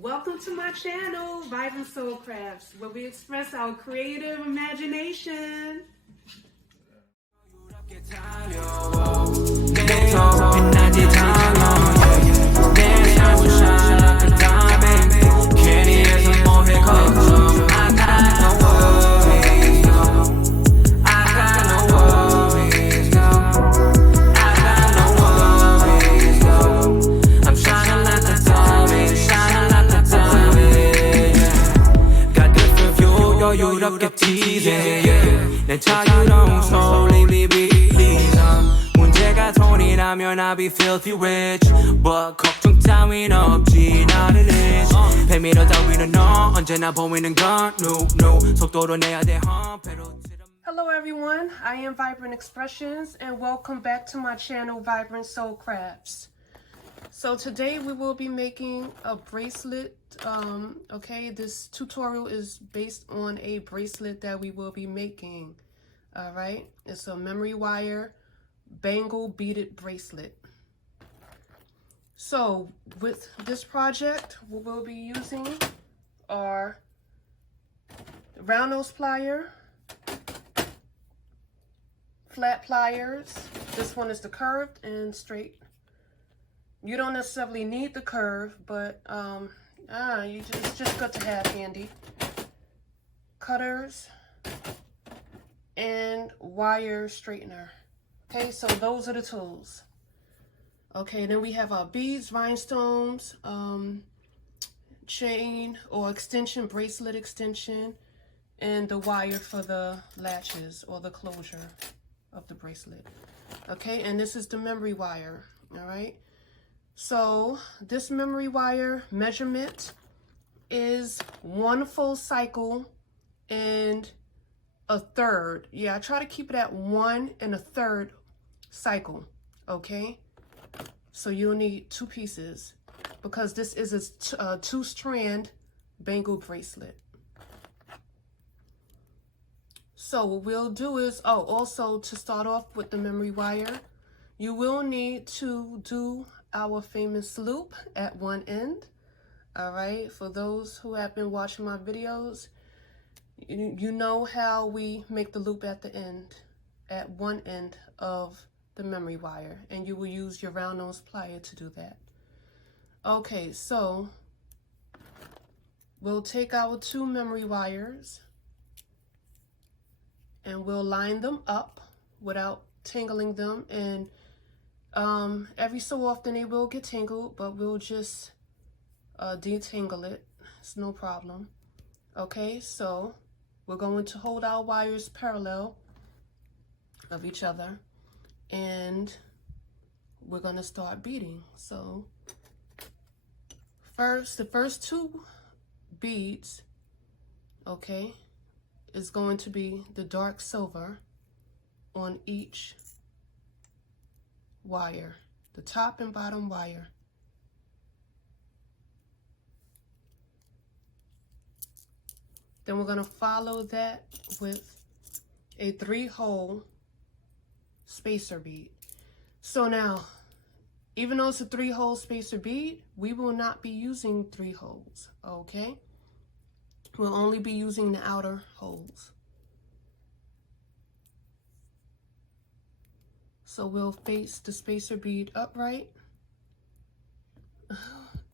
Welcome to my channel, Vibrant Soul Crafts, where we express our creative imagination. 이렇게 teasing 내 자유로운 soul please 문제가 돈이 나면 I'll be filthy rich but 걱정 따윈 없지 나를 rich 100m 따위는 너 언제나 보이는 건 no 속도로 내야 돼 Hello everyone, I am Vibrant Expressions and welcome back to my channel Vibrant Soul Crafts. So today we will be making a bracelet. Okay, this tutorial is based on a bracelet that we will be making. All right, it's a memory wire bangle beaded bracelet. So with this project, what we'll be using are round nose plier, flat pliers. This one is the curved and straight. You don't necessarily need the curve, but it's just good to have handy. Cutters and wire straightener. Okay, so those are the tools. Okay, then we have our beads, rhinestones, chain or extension, bracelet extension, and the wire for the latches or the closure of the bracelet. Okay, and this is the memory wire. All right. So this memory wire measurement is 1 full cycle and a third. Yeah, I try to keep it at 1 1/3 cycle, okay? So you'll need 2 pieces because this is a 2-strand bangle bracelet. So what we'll do is, also to start off with the memory wire, you will need to do our famous loop at one end. All right, for those who have been watching my videos, you know how we make the loop at the end, at one end of the memory wire, and you will use your round nose plier to do that. Okay, so we'll take our 2 memory wires and we'll line them up without tangling them, and every so often they will get tangled, but we'll just detangle it. It's no problem. Okay, so we're going to hold our wires parallel of each other and we're going to start beading. So the first 2 beads, okay, is going to be the dark silver on each wire, the top and bottom wire. Then we're going to follow that with a 3-hole spacer bead. So now, even though it's a 3-hole spacer bead, we will not be using 3 holes, okay? We'll only be using the outer holes. So we'll face the spacer bead upright.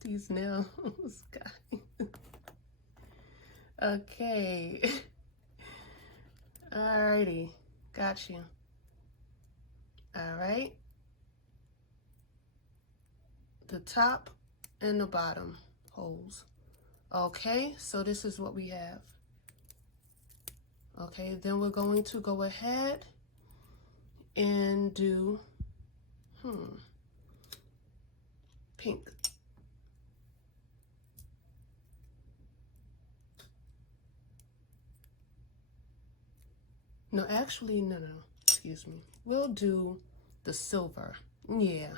These nails, guys. Okay. Alrighty, got you. All right. The top and the bottom holes. Okay, so this is what we have. Okay, then we're going to go ahead and do pink. No, actually, no, excuse me. We'll do the silver. Yeah.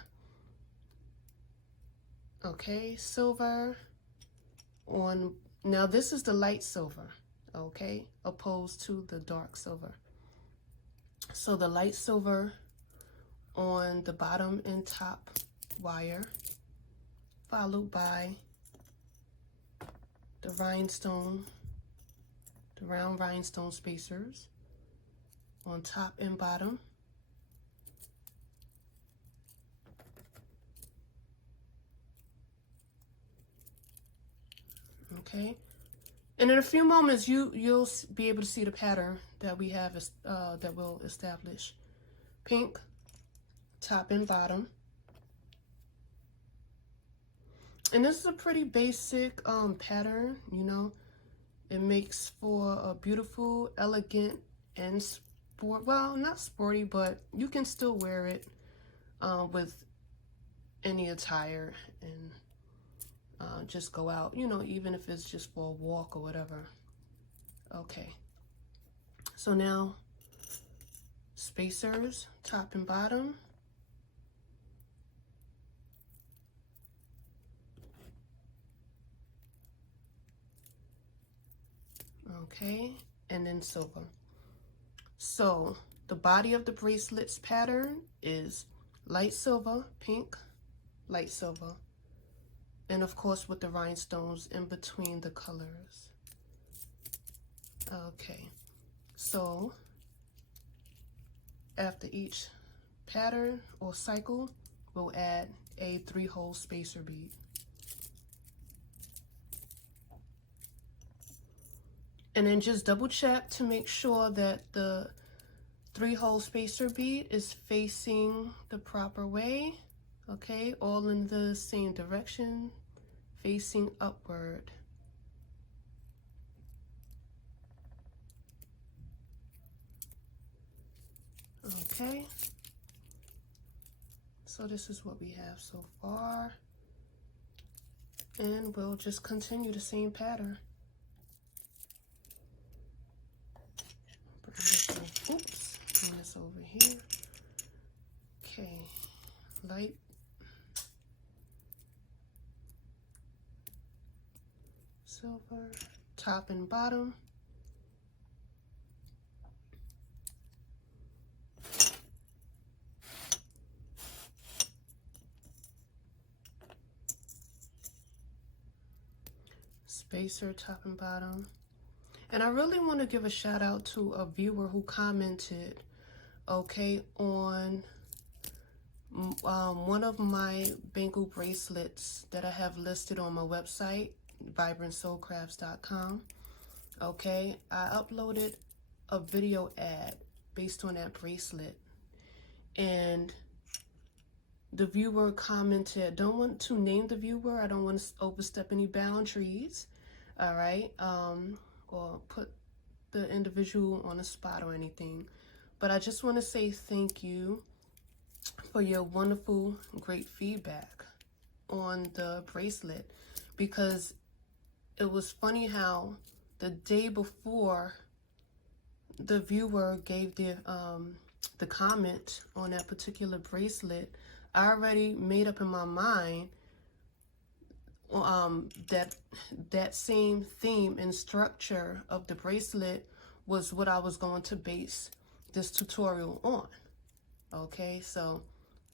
Okay, silver on, now this is the light silver, okay, opposed to the dark silver. So the light silver on the bottom and top wire, followed by the rhinestone, the round rhinestone spacers on top and bottom. Okay, and in a few moments you'll be able to see the pattern that we have that we'll establish. Pink, top and bottom. And this is a pretty basic pattern, you know. It makes for a beautiful, elegant, and well, not sporty, but you can still wear it with any attire and just go out, you know, even if it's just for a walk or whatever. Okay, so now spacers, top and bottom. Okay, and then silver. So the body of the bracelets pattern is light silver, pink, light silver, and of course with the rhinestones in between the colors. Okay, so after each pattern or cycle, we'll add a 3-hole spacer bead. And then just double check to make sure that the 3-hole spacer bead is facing the proper way. Okay, all in the same direction, facing upward. Okay, so this is what we have so far. And we'll just continue the same pattern. Oops, bring this over here. Okay, light. Silver, top and bottom. Spacer, top and bottom. And I really want to give a shout out to a viewer who commented, okay, on one of my bangle bracelets that I have listed on my website, vibrantsoulcrafts.com. Okay, I uploaded a video ad based on that bracelet, and the viewer commented, don't want to name the viewer, I don't want to overstep any boundaries, all right, or put the individual on the spot or anything, but I just want to say thank you for your wonderful, great feedback on the bracelet, because it was funny how the day before the viewer gave the comment on that particular bracelet, I already made up in my mind that same theme and structure of the bracelet was what I was going to base this tutorial on. Okay, so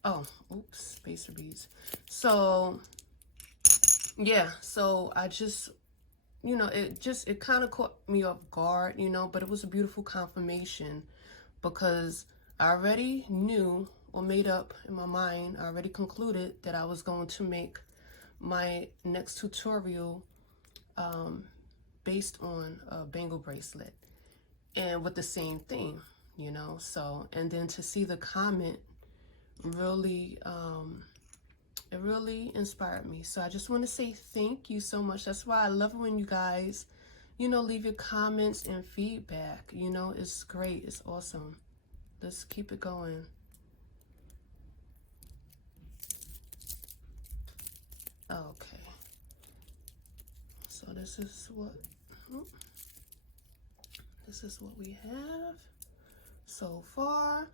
oops, spacer beads. So yeah, so I just, you know, it kind of caught me off guard, you know, but it was a beautiful confirmation, because I already knew or made up in my mind, I already concluded that I was going to make my next tutorial based on a bangle bracelet and with the same theme, you know. So, and then to see the comment really it really inspired me. So I just want to say thank you so much. That's why I love it when you guys, you know, leave your comments and feedback. You know, it's great, it's awesome. Let's keep it going. Okay, so this is what we have so far.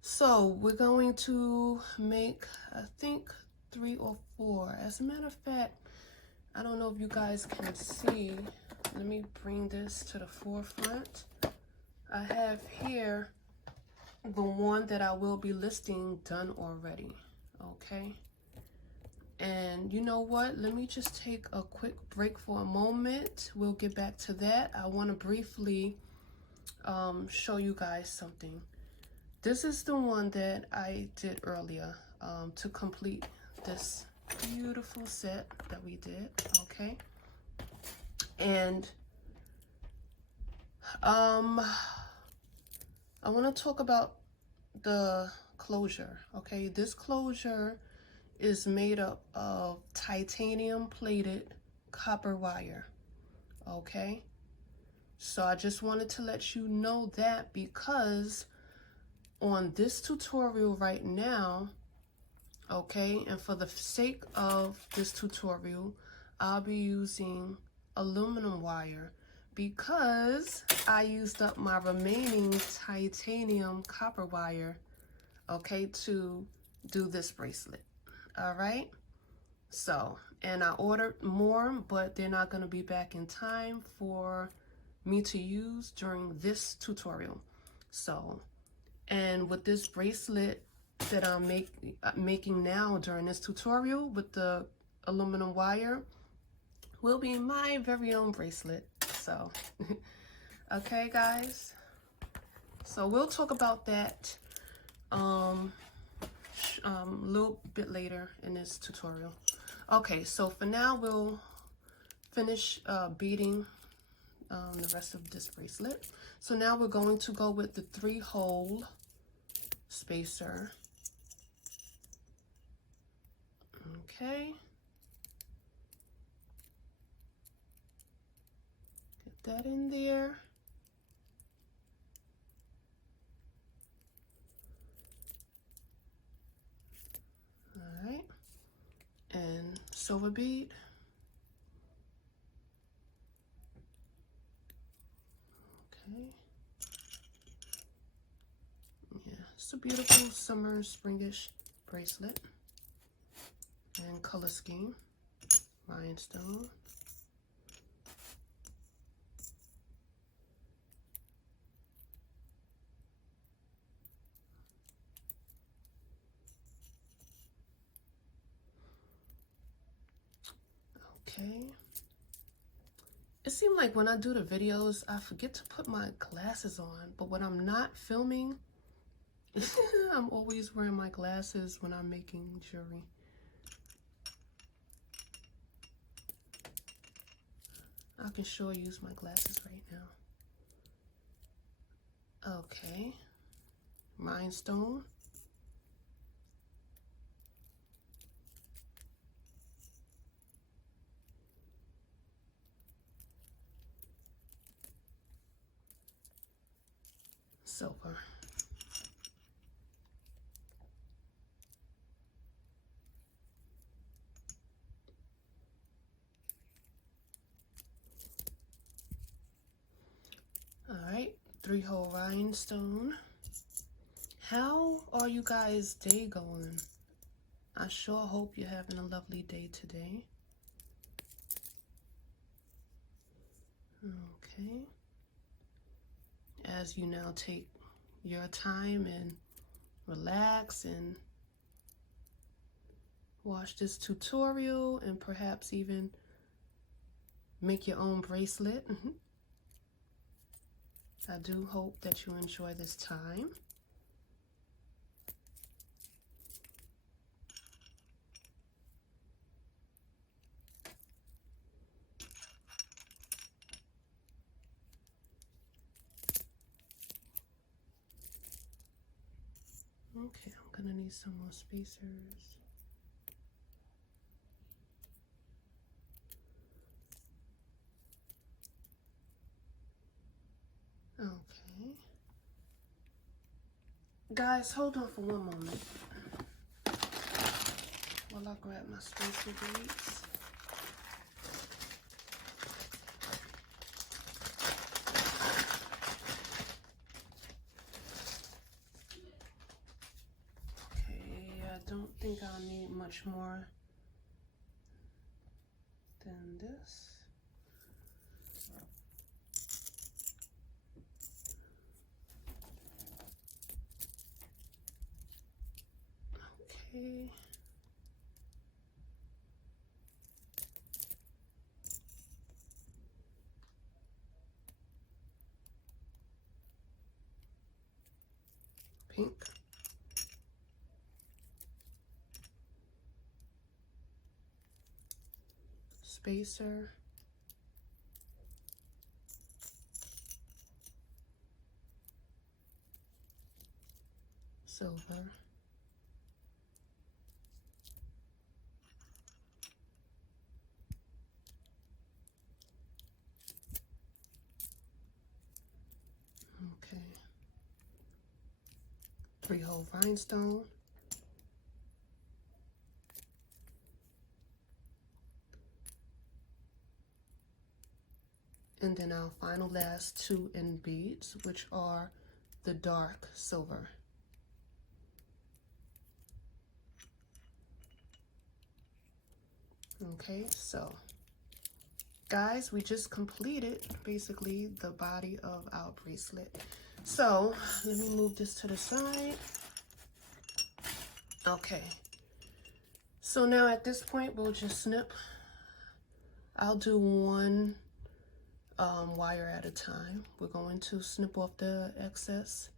So we're going to make, I think, 3 or 4. As a matter of fact, I don't know if you guys can see. Let me bring this to the forefront. I have here the one that I will be listing done already. Okay. And you know what? Let me just take a quick break for a moment. We'll get back to that. I want to briefly show you guys something. This is the one that I did earlier to complete this beautiful set that we did, okay? And I want to talk about the closure, okay? This closure is made up of titanium plated copper wire, okay? So I just wanted to let you know that, because on this tutorial right now, okay, and for the sake of this tutorial, I'll be using aluminum wire because I used up my remaining titanium copper wire, okay, to do this bracelet. All right, so, and I ordered more, but they're not going to be back in time for me to use during this tutorial. So, and with this bracelet that I'm making now during this tutorial with the aluminum wire will be my very own bracelet. So, okay guys, so we'll talk about that a little bit later in this tutorial. Okay, so for now we'll finish beading the rest of this bracelet. So now we're going to go with the 3-hole spacer. Okay. Get that in there. All right. And silver bead. Okay. Yeah, it's a beautiful summer springish bracelet. And color scheme. Rhinestone. Okay. It seems like when I do the videos, I forget to put my glasses on, but when I'm not filming, I'm always wearing my glasses when I'm making jewelry. I can sure use my glasses right now. Okay. Rhinestone. Silver. All right, 3-hole rhinestone. How are you guys' day going? I sure hope you're having a lovely day today. Okay. As you now take your time and relax and watch this tutorial and perhaps even make your own bracelet. I do hope that you enjoy this time. Okay, I'm gonna need some more spacers. Okay. Guys, hold on for one moment while I grab my spacer beads. I don't think I'll need much more than this. Okay. spacer, silver, okay, 3-hole rhinestone, and then our final last 2 end beads, which are the dark silver. Okay, so guys, we just completed basically the body of our bracelet. So let me move this to the side. Okay, so now at this point we'll just snip. I'll do one wire at a time. We're going to snip off the excess.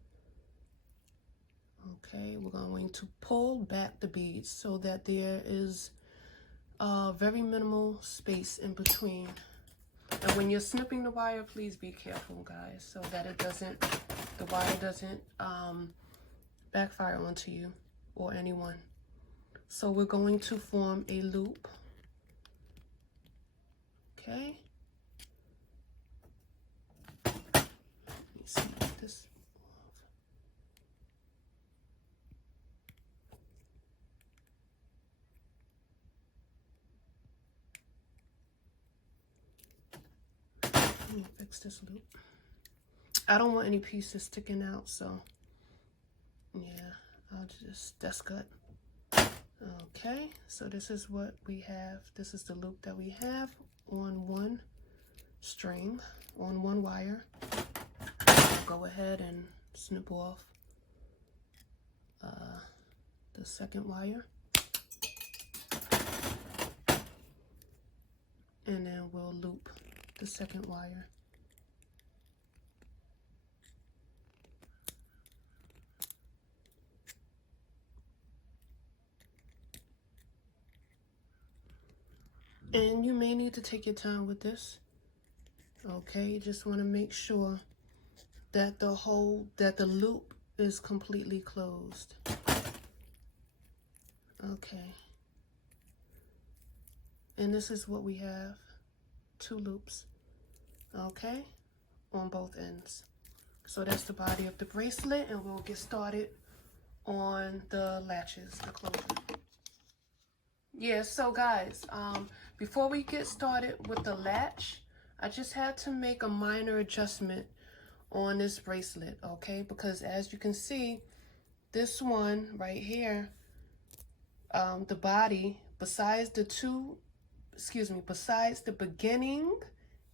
Okay, we're going to pull back the beads so that there is very minimal space in between. And when you're snipping the wire, please be careful, guys, so that the wire doesn't backfire onto you or anyone. So we're going to form a loop. Okay. Let me see this. Let me fix this loop. I don't want any pieces sticking out, so yeah, that's good. Okay, so this is what we have. This is the loop that we have on one string, on one wire. I'll go ahead and snip off the second wire. And then we'll loop the second wire. And you may need to take your time with this. Okay, you just want to make sure that the loop is completely closed. Okay. And this is what we have, 2 loops, okay, on both ends. So that's the body of the bracelet, and we'll get started on the latches, the closure. Yeah, so guys, before we get started with the latch, I just had to make a minor adjustment on this bracelet, okay, because as you can see, this one right here, the body, besides the beginning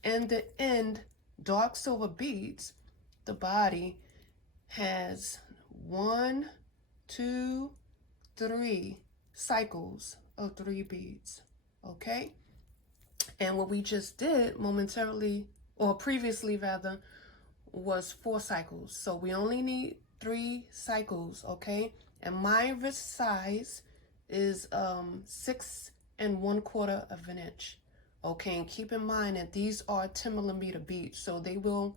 and the end dark silver beads, the body has 1, 2, 3 cycles of 3 beads, okay? And what we just did momentarily, or previously rather, was 4 cycles. So we only need 3 cycles, okay? And my wrist size is 6 1/4 of an inch. Okay, and keep in mind that these are 10mm beads, so they will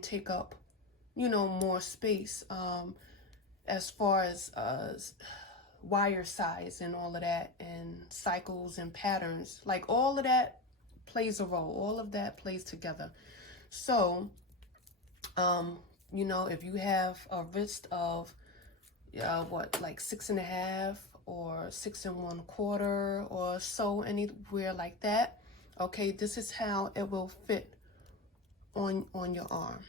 take up, more space as far as wire size and all of that, and cycles and patterns. Like all of that plays a role. All of that plays together. So, if you have a wrist of like 6 1/2 or 6 1/4 or so, anywhere like that, okay, this is how it will fit on your arm.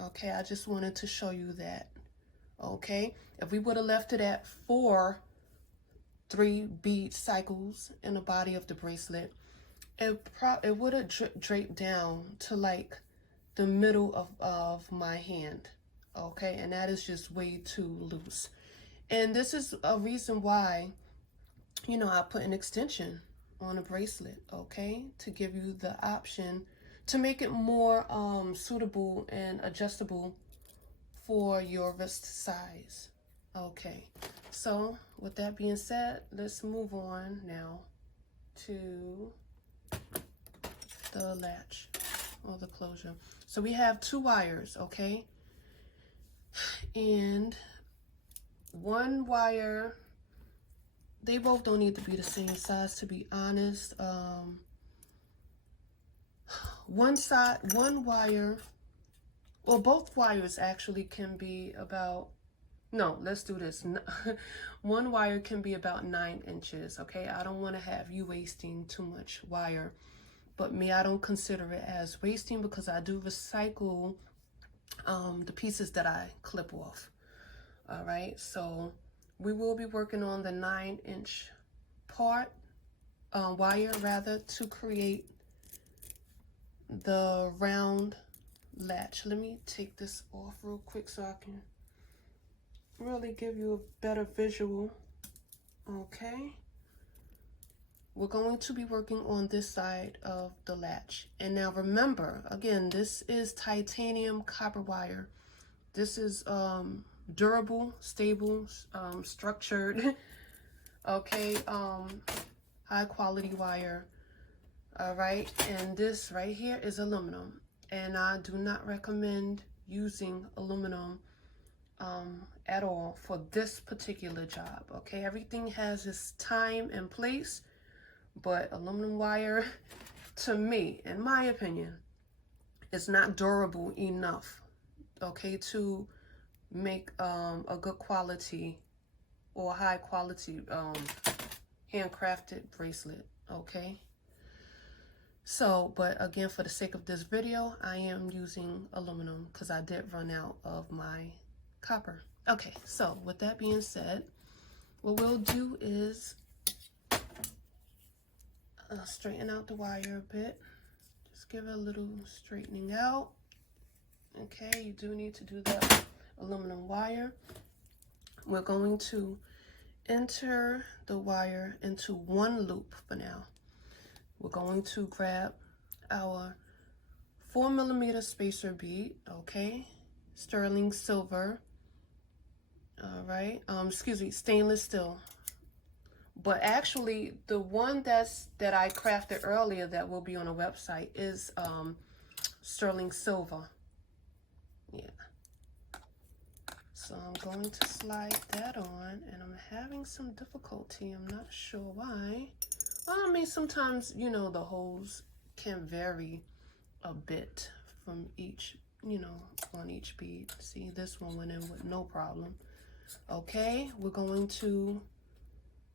Okay, I just wanted to show you that. Okay, if we would have left it at 4 3-bead cycles in the body of the bracelet, it would have draped down to like the middle of my hand. Okay, and that is just way too loose. And this is a reason why, I put an extension on a bracelet, okay, to give you the option to make it more suitable and adjustable for your wrist size. Okay, so with that being said, let's move on now to the latch or the closure. So we have 2 wires, okay? And one wire, they both don't need to be the same size, to be honest. One wire, well, both wires actually can be about, no, let's do this. One wire can be about 9 inches, okay? I don't want to have you wasting too much wire. But me, I don't consider it as wasting because I do recycle the pieces that I clip off. All right, so we will be working on the 9-inch part, wire rather, to create the round latch. Let me take this off real quick so I can really give you a better visual. Okay. We're going to be working on this side of the latch. And now remember, again, this is titanium copper wire. This is durable, stable, structured, okay, high quality wire. All right, and this right here is aluminum. And I do not recommend using aluminum at all for this particular job, okay? Everything has its time and place. But aluminum wire, to me, in my opinion, is not durable enough, okay, to make a good quality or high quality handcrafted bracelet, okay? So, but again, for the sake of this video, I am using aluminum because I did run out of my copper. Okay, so with that being said, what we'll do is straighten out the wire a bit. Just give it a little straightening out. Okay, you do need to do that aluminum wire. We're going to enter the wire into one loop for now. We're going to grab our 4mm spacer bead, okay, sterling silver, all right, excuse me, stainless steel. But actually, the one that I crafted earlier that will be on a website is sterling silver. Yeah. So I'm going to slide that on, and I'm having some difficulty. I'm not sure why. Well, I mean, sometimes, you know, the holes can vary a bit from each, you know, on each bead. See, this one went in with no problem. Okay, we're going to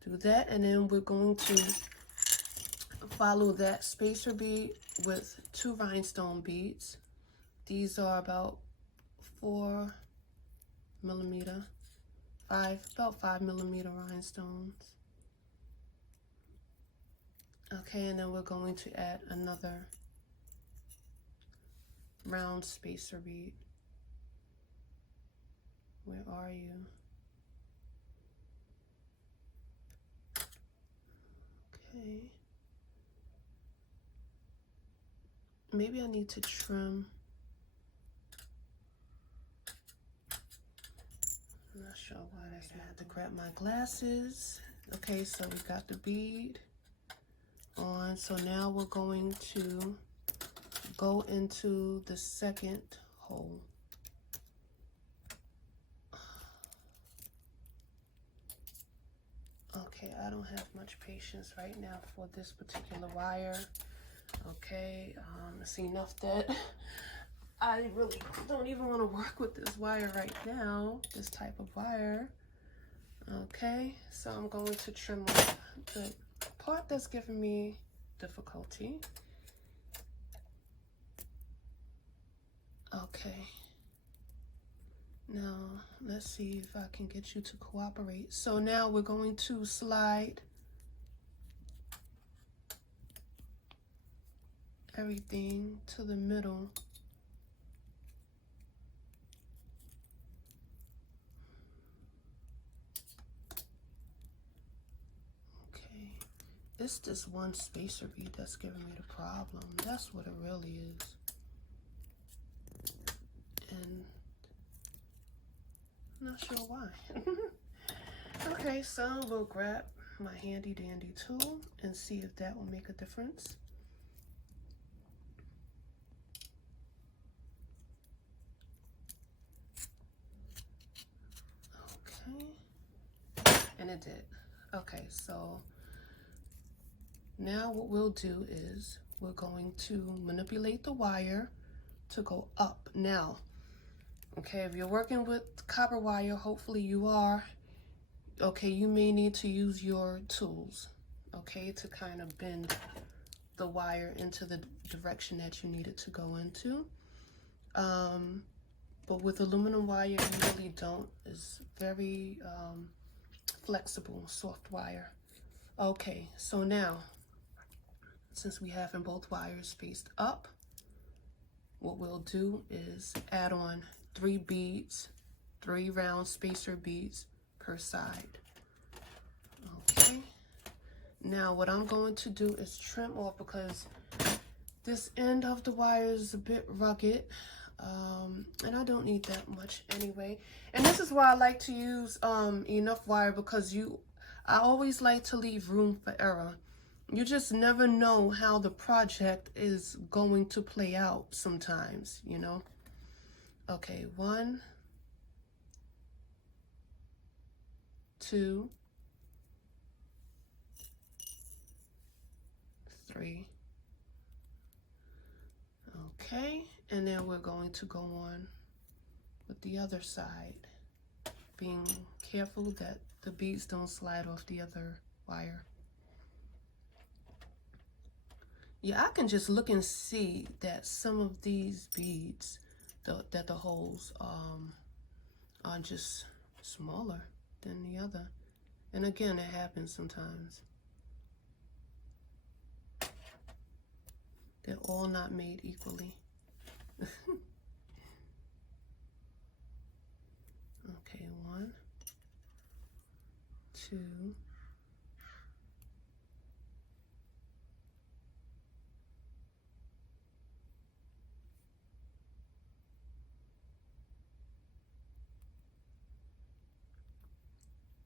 do that, and then we're going to follow that spacer bead with 2 rhinestone beads. These are about 4mm, about 5mm rhinestones. Okay, and then we're going to add another round spacer bead. Where are you? Okay. Maybe I need to trim. I'm not sure why that's not. I have to grab my glasses. Okay, so we got the bead on. So now we're going to go into the second hole. Okay, I don't have much patience right now for this particular wire. Okay, it's enough that I really don't even want to work with this wire right now, this type of wire. Okay, so I'm going to trim off the part that's giving me difficulty. Okay. Now, let's see if I can get you to cooperate. So now we're going to slide everything to the middle. Okay. It's this one spacer bead that's giving me the problem. That's what it really is. And I'm not sure why. Okay, so we'll grab my handy dandy tool and see if that will make a difference. And it did. Okay, so now what we'll do is we're going to manipulate the wire to go up. Now, okay, if you're working with copper wire, hopefully you are, okay, you may need to use your tools, okay, to kind of bend the wire into the direction that you need it to go into. But with aluminum wire, you really don't. It's very flexible, soft wire. Okay, so now, since we have both wires faced up, what we'll do is add on 3 beads, 3 round spacer beads per side. Okay, now what I'm going to do is trim off, because this end of the wire is a bit rugged, and I don't need that much anyway. And this is why I like to use enough wire, because I always like to leave room for error. You just never know how the project is going to play out sometimes, you know. Okay, 1, 2, 3. Okay, and then we're going to go on with the other side, being careful that the beads don't slide off the other wire. Yeah, I can just look and see that some of these beads, that the holes are just smaller than the other. And again, it happens sometimes. They're all not made equally. Okay, 1, 2, 3.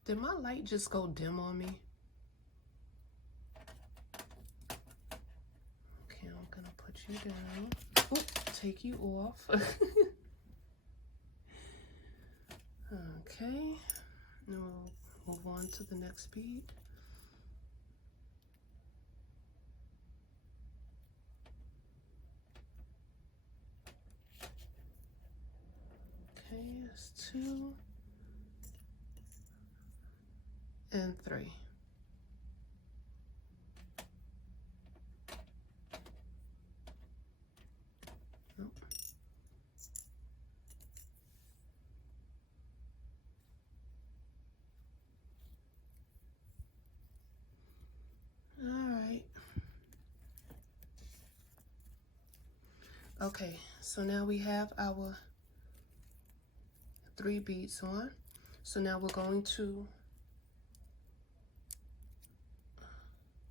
Did my light just go dim on me? Okay, I'm gonna put you down. Oop, take you off. Okay, now we'll move on to the next bead. Okay, that's 2 and 3. Nope. All right. Okay, so now we have our 3 beads on. So now we're going to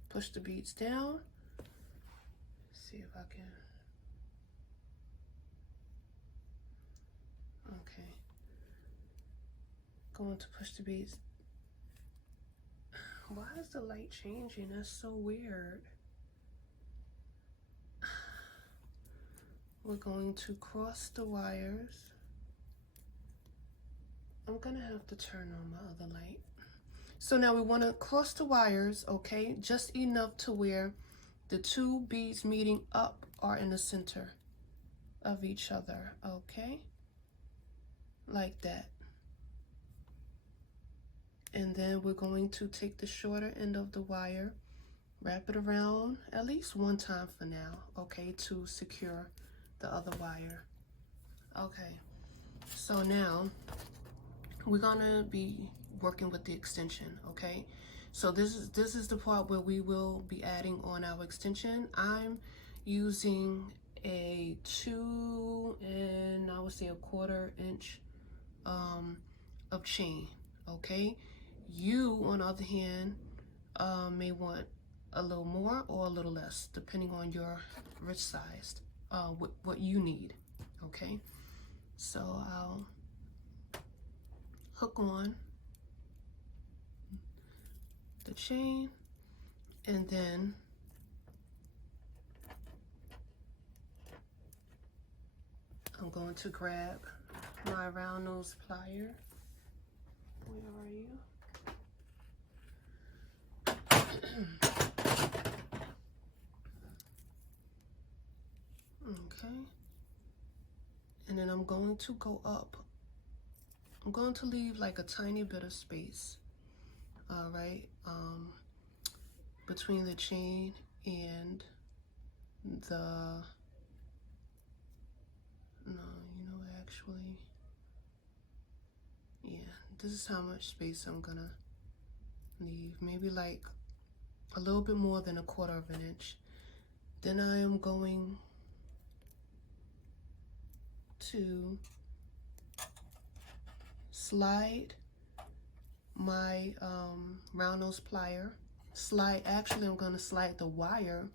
push the beads down. See if I can. Okay. Going to push the beads. Why is the light changing? That's so weird. We're going to cross the wires. I'm gonna have to turn on my other light. So now we want to cross the wires, okay, just enough to where the 2 beads meeting up are in the center of each other, okay, like that. And then we're going to take the shorter end of the wire, wrap it around at least 1 time for now, okay, to secure the other wire. Okay, so now we're gonna be working with the extension, okay? So this is the part where we will be adding on our extension. I'm using a 2 and I would say a 1/4 inch of chain, okay? You, on the other hand, may want a little more or a little less, depending on your wrist size, what you need, okay? So I'll hook on the chain, and then I'm going to grab my round nose plier. Where are you? Okay. And then I'm going to go up. I'm going to leave like a tiny bit of space, all right, between the chain and the, actually, yeah, this is how much space I'm gonna leave, maybe like a little bit more than 1/4 of an inch. Then I am going to slide my round nose plier. Actually I'm going to slide the wire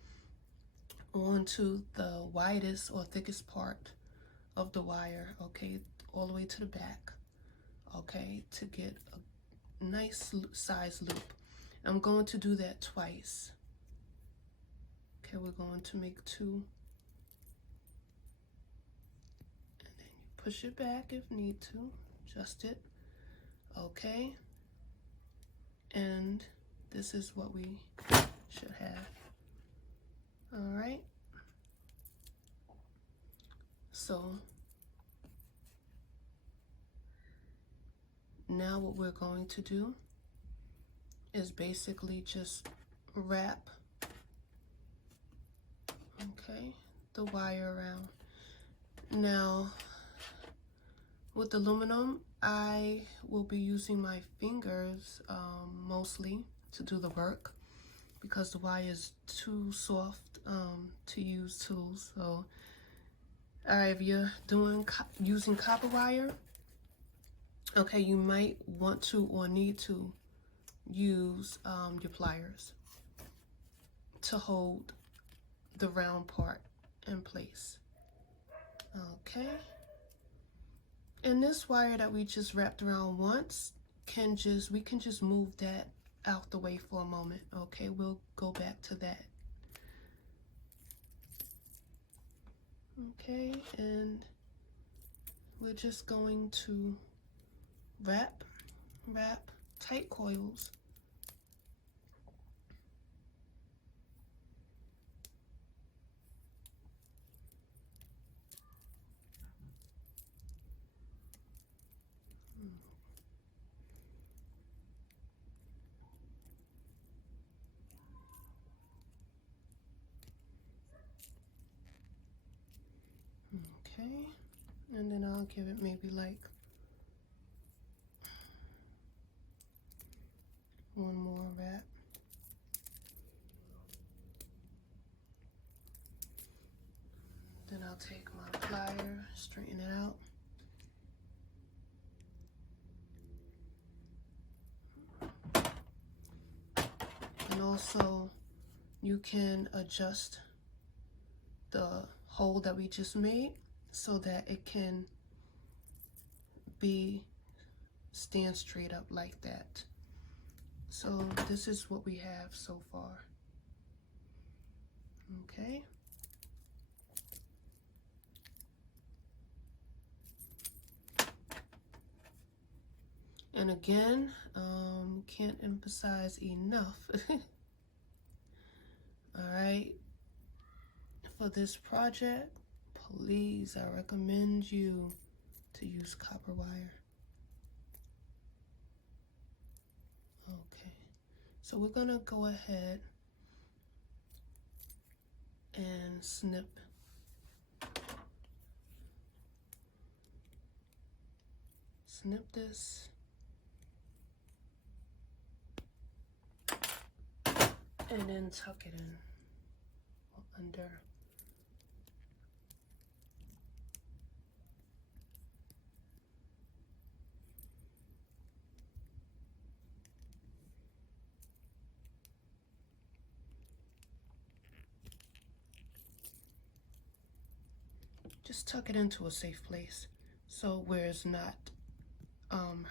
onto the widest or thickest part of the wire, okay, all the way to the back, okay, to get a nice size loop. I'm going to do that twice. Okay, we're going to make 2. And then you push it back if need to, adjust it. Okay. And this is what we should have. All right. So now what we're going to do is basically just wrap, okay, the wire around. Now with aluminum, I will be using my fingers mostly to do the work because the wire is too soft to use tools. So, all right, if you're using copper wire, okay, you might want to or need to use your pliers to hold the round part in place. Okay. And this wire that we just wrapped around once we can just move that out the way for a moment. Okay, we'll go back to that. Okay, and we're just going to wrap tight coils. Okay, and then I'll give it maybe like 1 more wrap. Then I'll take my plier, straighten it out. And also you can adjust the hole that we just made so that it can stand straight up like that. So this is what we have so far. Okay. And again, can't emphasize enough. All right, for this project, please, I recommend you to use copper wire. Okay, so we're gonna go ahead and snip this and then tuck it in under. Just tuck it into a safe place so where it's not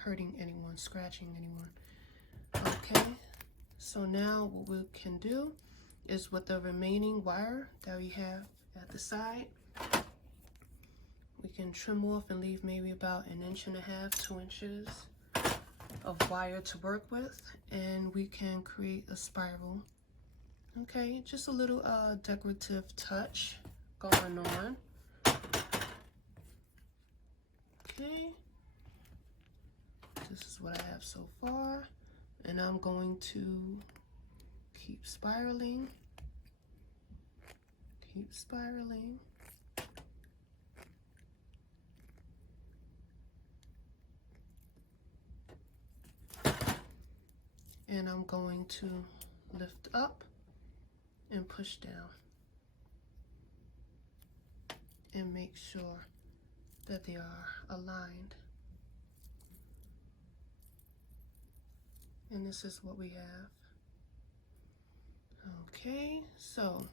hurting anyone, scratching anyone. Okay, so now what we can do is with the remaining wire that we have at the side, we can trim off and leave maybe about 1.5 inches, 2 inches of wire to work with, and we can create a spiral. Okay, just a little decorative touch going on. Okay, this is what I have so far, and I'm going to keep spiraling, and I'm going to lift up and push down and make sure that they are aligned. And this is what we have. Okay, so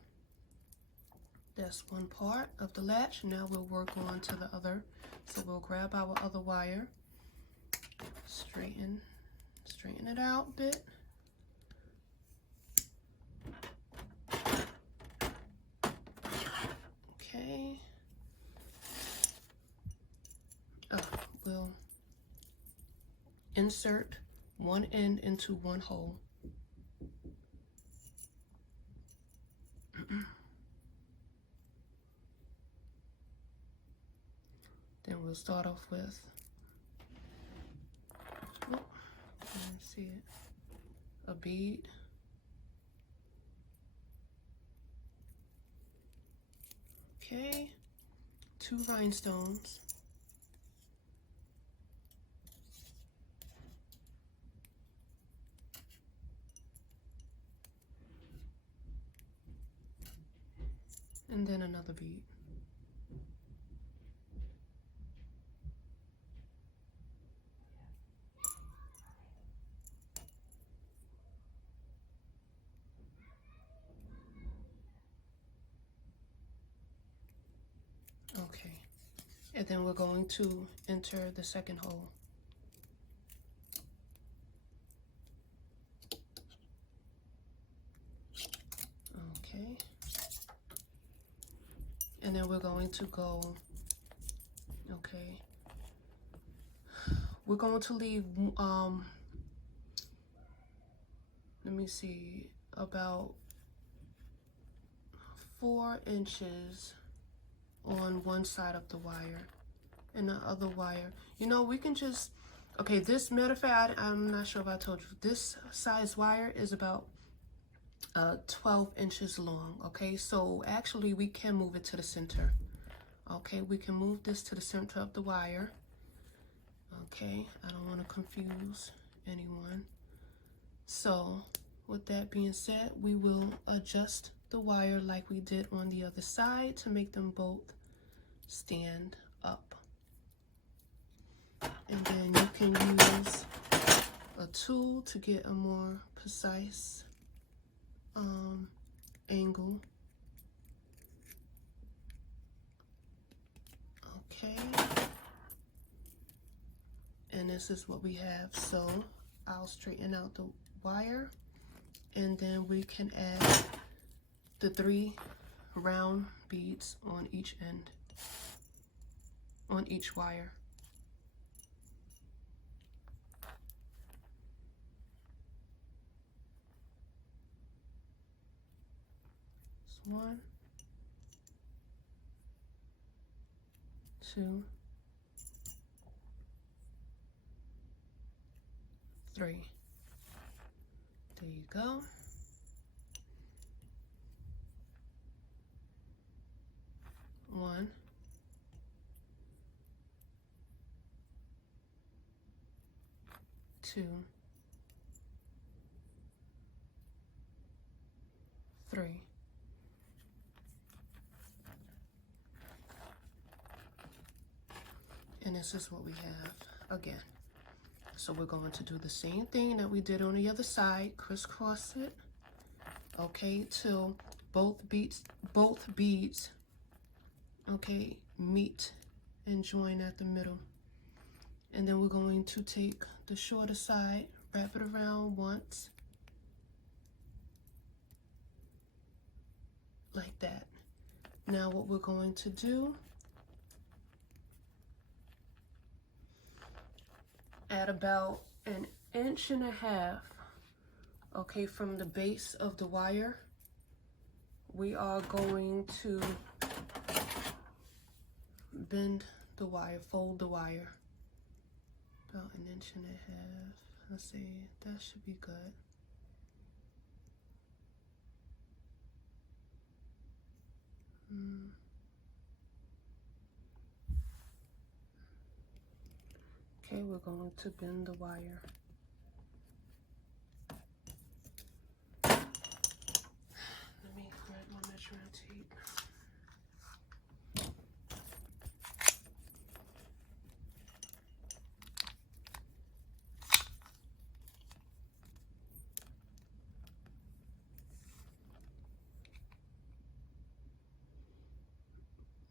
that's one part of the latch. Now we'll work on to the other. So we'll grab our other wire, straighten it out a bit. Okay. We'll insert one end into one hole. Then we'll start off with, let's see it, a bead. Okay, 2 rhinestones. And then another bead. Okay, and then we're going to enter the second hole. Okay, and then we're going to go, okay, we're going to leave, let me see, about 4 inches on one side of the wire, and the other wire, you know, we can just, okay, this, matter of fact, I'm not sure if I told you, this size wire is about 12 inches long. Okay, so actually we can move it to the center. Okay, we can move this to the center of the wire. Okay, I don't want to confuse anyone. So with that being said, we will adjust the wire like we did on the other side to make them both stand up. And then you can use a tool to get a more precise angle. Okay, and this is what we have. So I'll straighten out the wire, and then we can add the 3 round beads on each end, on each wire. So 1, 2, 3. There you go. One, 2, 3. And this is what we have again. So we're going to do the same thing that we did on the other side, crisscross it, okay, till both beads, okay, meet and join at the middle. And then we're going to take the shorter side, wrap it around once, like that. Now what we're going to do, at about 1.5 inches, okay, from the base of the wire, we are going to bend the wire, fold the wire about 1.5 inches. Let's see, that should be good. Okay, we're going to bend the wire. Let me grab my measuring tape.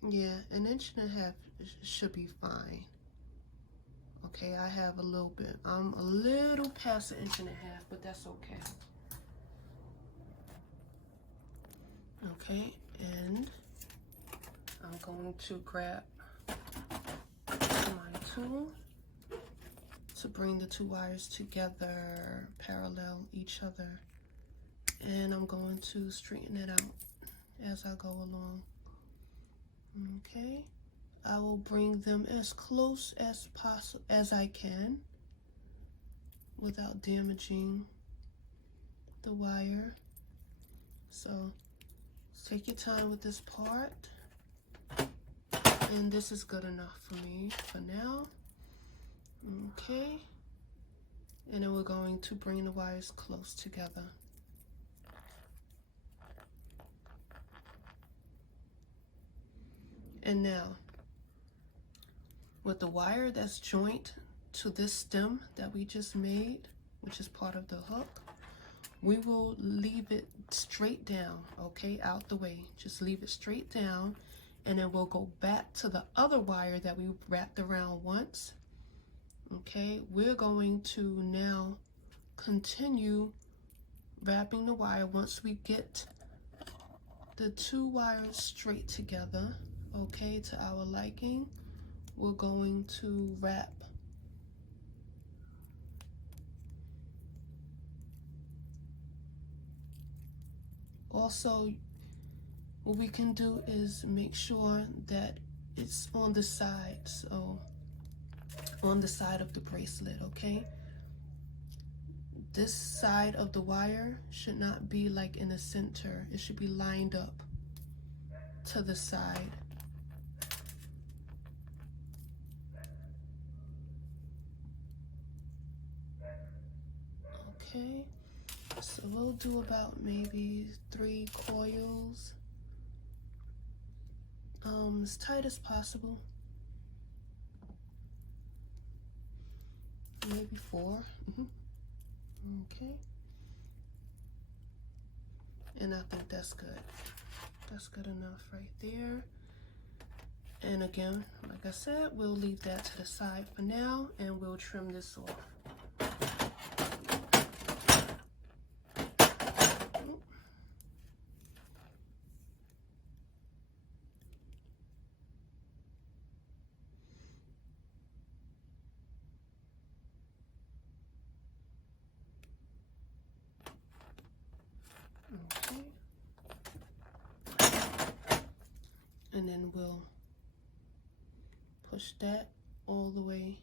Yeah, 1.5 inches should be fine. Okay, I have a little bit. I'm a little past 1.5 inches, but that's okay. Okay, and I'm going to grab my tool to bring the two wires together, parallel each other. And I'm going to straighten it out as I go along. Okay, I will bring them as close as possible as I can without damaging the wire. So take your time with this part, and this is good enough for me for now. Okay, and then we're going to bring the wires close together. And now, with the wire that's joint to this stem that we just made, which is part of the hook, we will leave it straight down, okay, out the way. Just leave it straight down, and then we'll go back to the other wire that we wrapped around once. Okay, we're going to now continue wrapping the wire. Once we get the two wires straight together, okay, to our liking, we're going to wrap also. What we can do is make sure that it's on the side, so on the side of the bracelet, okay? This side of the wire should not be like in the center. It should be lined up to the side. Okay, so we'll do about maybe 3 coils, as tight as possible, maybe 4. Okay, and I think that's good. That's good enough right there. And again, like I said, we'll leave that to the side for now, and we'll trim this off. Okay. And then we'll push that all the way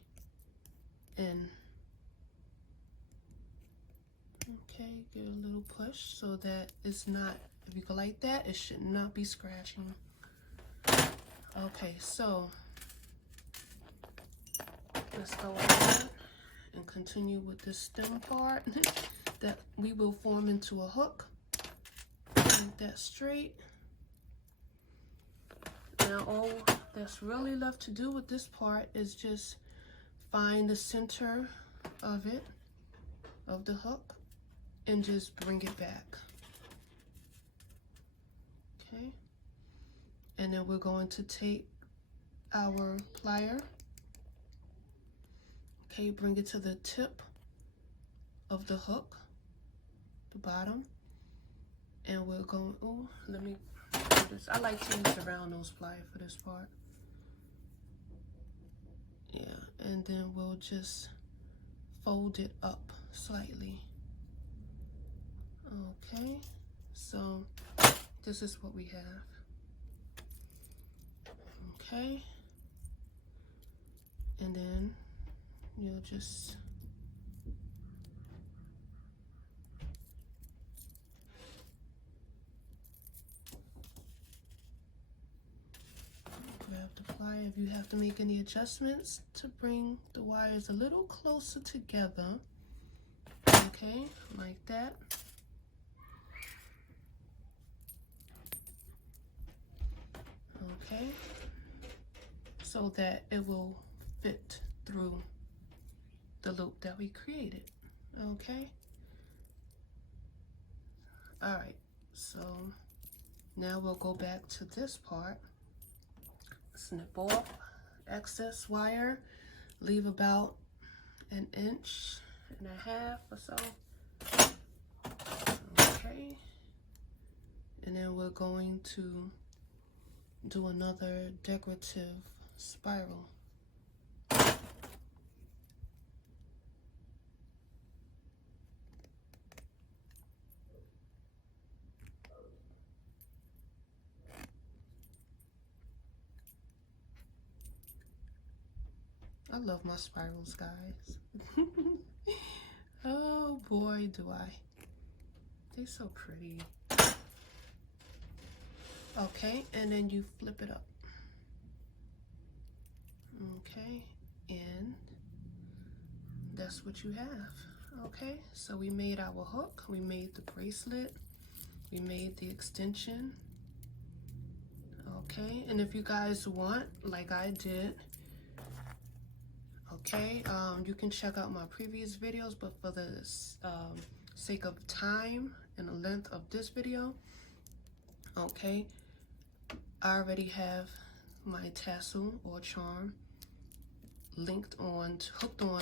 in. Okay, give it a little push so that it's not, if you go like that, it should not be scratching. Okay, so let's go ahead and continue with this stem part that we will form into a hook. Make that straight. Now all that's really left to do with this part is just find the center of it, of the hook, and just bring it back. Okay, and then we're going to take our plier, okay, bring it to the tip of the hook, the bottom, and we're going, oh, let me do this. I like to use the round nose plier for this part. Yeah, and then we'll just fold it up slightly. Okay, so this is what we have. Okay, And then you'll just grab the plier. If you have to make any adjustments to bring the wires a little closer together, okay, like that. Okay, so that it will fit through the loop that we created. Okay, all right, so now we'll go back to this part. Snip off excess wire, leave about 1.5 inches or so. Okay, and then we're going to do another decorative spiral. I love my spirals, guys. Oh boy, do I. They're so pretty. Okay, and then you flip it up. Okay, and that's what you have. Okay, so we made our hook, we made the bracelet, we made the extension. Okay, and if you guys want, like I did, okay, you can check out my previous videos, but for the sake of time and the length of this video, okay, I already have my tassel or charm hooked on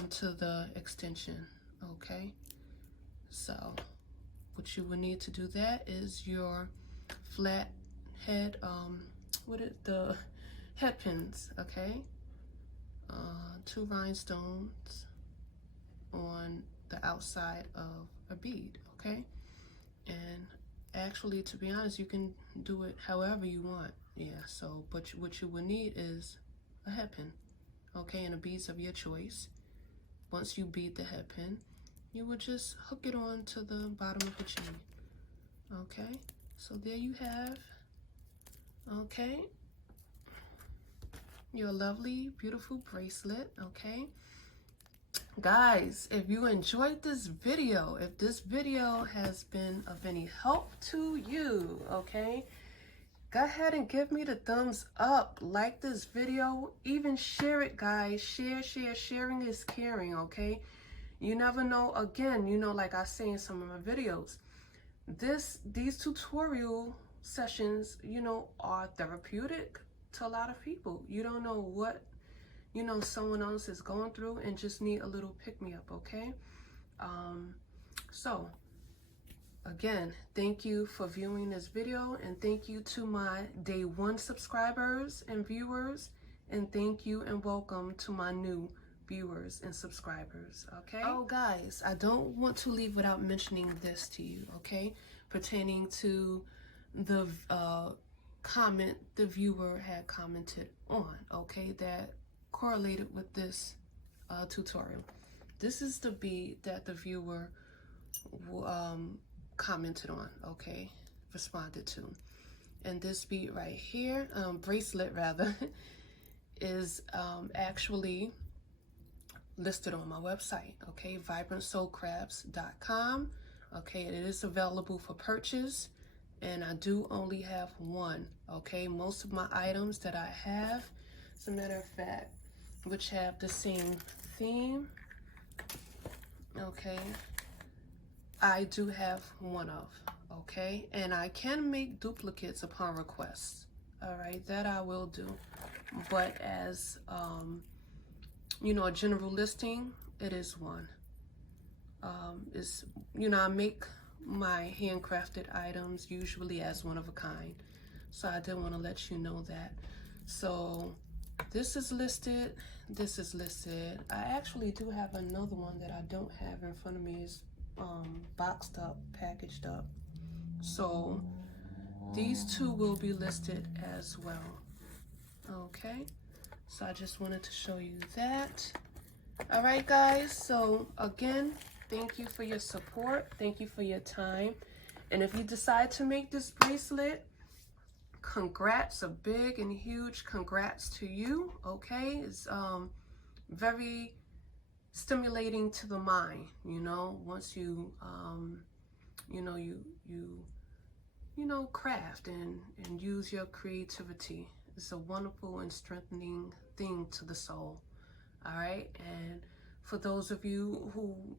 to the extension. Okay, so what you would need to do that is your flat head, the head pins, okay, 2 rhinestones on the outside of a bead, okay, and actually, to be honest, you can do it however you want. Yeah, so but what you will need is a head pin, okay, and a beads of your choice. Once you bead the head pin, you would just hook it on to the bottom of the chain. Okay, so there you have, okay, your lovely, beautiful bracelet. Okay, guys, if you enjoyed this video, if this video has been of any help to you, okay, go ahead and give me the thumbs up, like this video, even share it, guys. Sharing is caring, okay? You never know, again, you know, like I say in some of my videos, these tutorial sessions, you know, are therapeutic to a lot of people. You don't know what, you know, someone else is going through and just need a little pick-me-up, okay? So again, thank you for viewing this video, and thank you to my day 1 subscribers and viewers, and thank you and welcome to my new viewers and subscribers. Okay, oh guys, I don't want to leave without mentioning this to you, okay, pertaining to the comment the viewer had commented on, okay, that correlated with this tutorial. This is the bead that the viewer commented on, okay, responded to, and this bead right here, bracelet rather, is actually listed on my website, okay, vibrantsoulcrafts.com. okay, it is available for purchase, and I do only have one, okay. Most of my items that I have, as a matter of fact, which have the same theme, okay, I do have one of, okay, and I can make duplicates upon request. All right, that I will do, but as you know, a general listing, it is one. It's, you know, I make my handcrafted items usually as one of a kind, so I did want to let you know that. So this is listed, this is listed. I actually do have another one that I don't have in front of me. Is boxed up, packaged up. So these two will be listed as well. Okay, So I just wanted to show you that. All right, guys. So again, thank you for your support. Thank you for your time. And if you decide to make this bracelet, congrats, a big and huge congrats to you. Okay, it's very stimulating to the mind, you know, once you you know, you know, craft and use your creativity. It's a wonderful and strengthening thing to the soul. All right, and for those of you who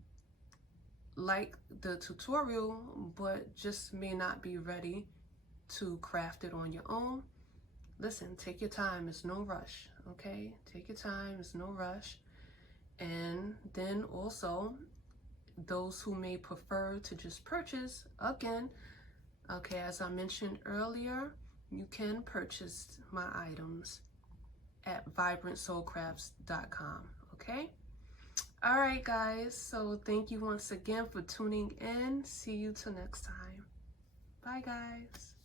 like the tutorial but just may not be ready to craft it on your own, listen, take your time. It's no rush. Okay, take your time. It's no rush. And then also, those who may prefer to just purchase, again, okay, as I mentioned earlier, you can purchase my items at vibrantsoulcrafts.com. Okay, all right, guys, so thank you once again for tuning in. See you till next time. Bye, guys.